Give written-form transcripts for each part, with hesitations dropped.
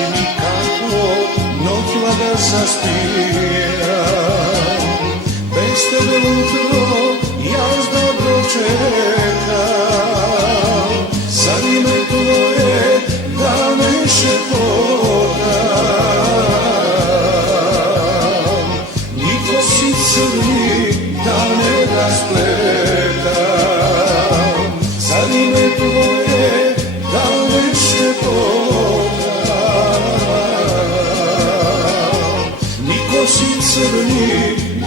Kaži mi kako noćla da zaspijam, bez tebe utro ja dobro čekam. Sad ime tvoje da me šepotam, ni kosice mi da ne raspletam. Sad ime tvoje da me šepotam, ni kosice mi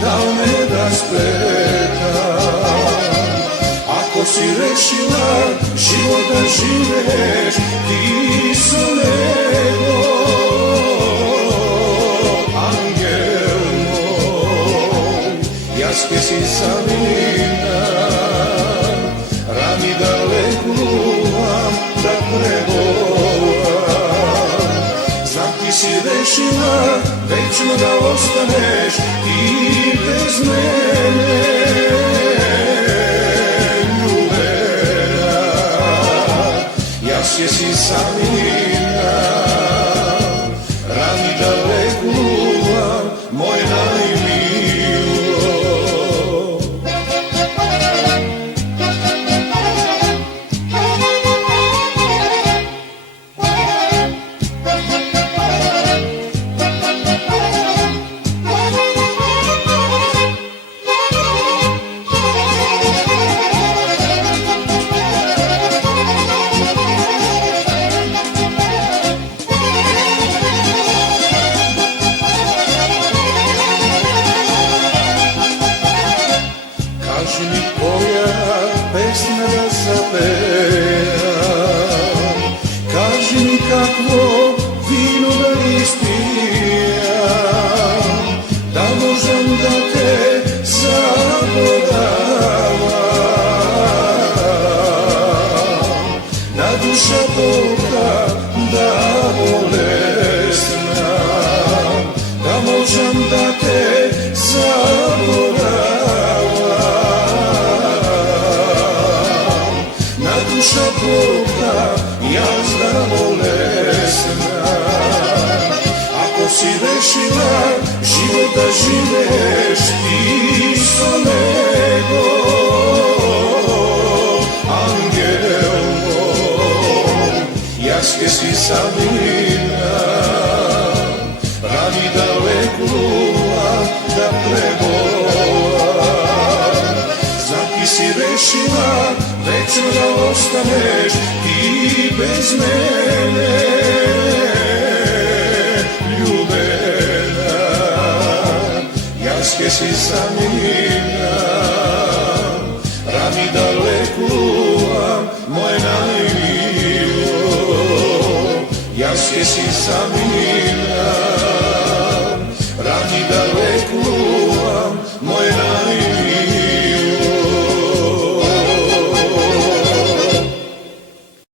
da ne raspletam. Ako si rešila život da živeš, ti su nego, angel moj, jaske si samina, rani da leguvam, da prebovam. Znam ti si rešila večno da ostaneš ti bez mene. Jaske si samina, rani da leguvam, moj najmilo. Kaži mi koja pesma da zapevam, kaži mi kakvo vino da ispijam, da možem da te zaboravam. Da duša Boga da bolesna, da možem da te zaboravam. Duša Boga, jazda bolesna. Ako si rešila život da živeš, ti isto nego, angel moj, jaske si samina, rani da leguvam, da prebovam. Znam ti si rešila večno da ostaneš ti bez mene, ljubena. Jaske si samina, rani da leguvam, moje najmilo. Jaske si samina,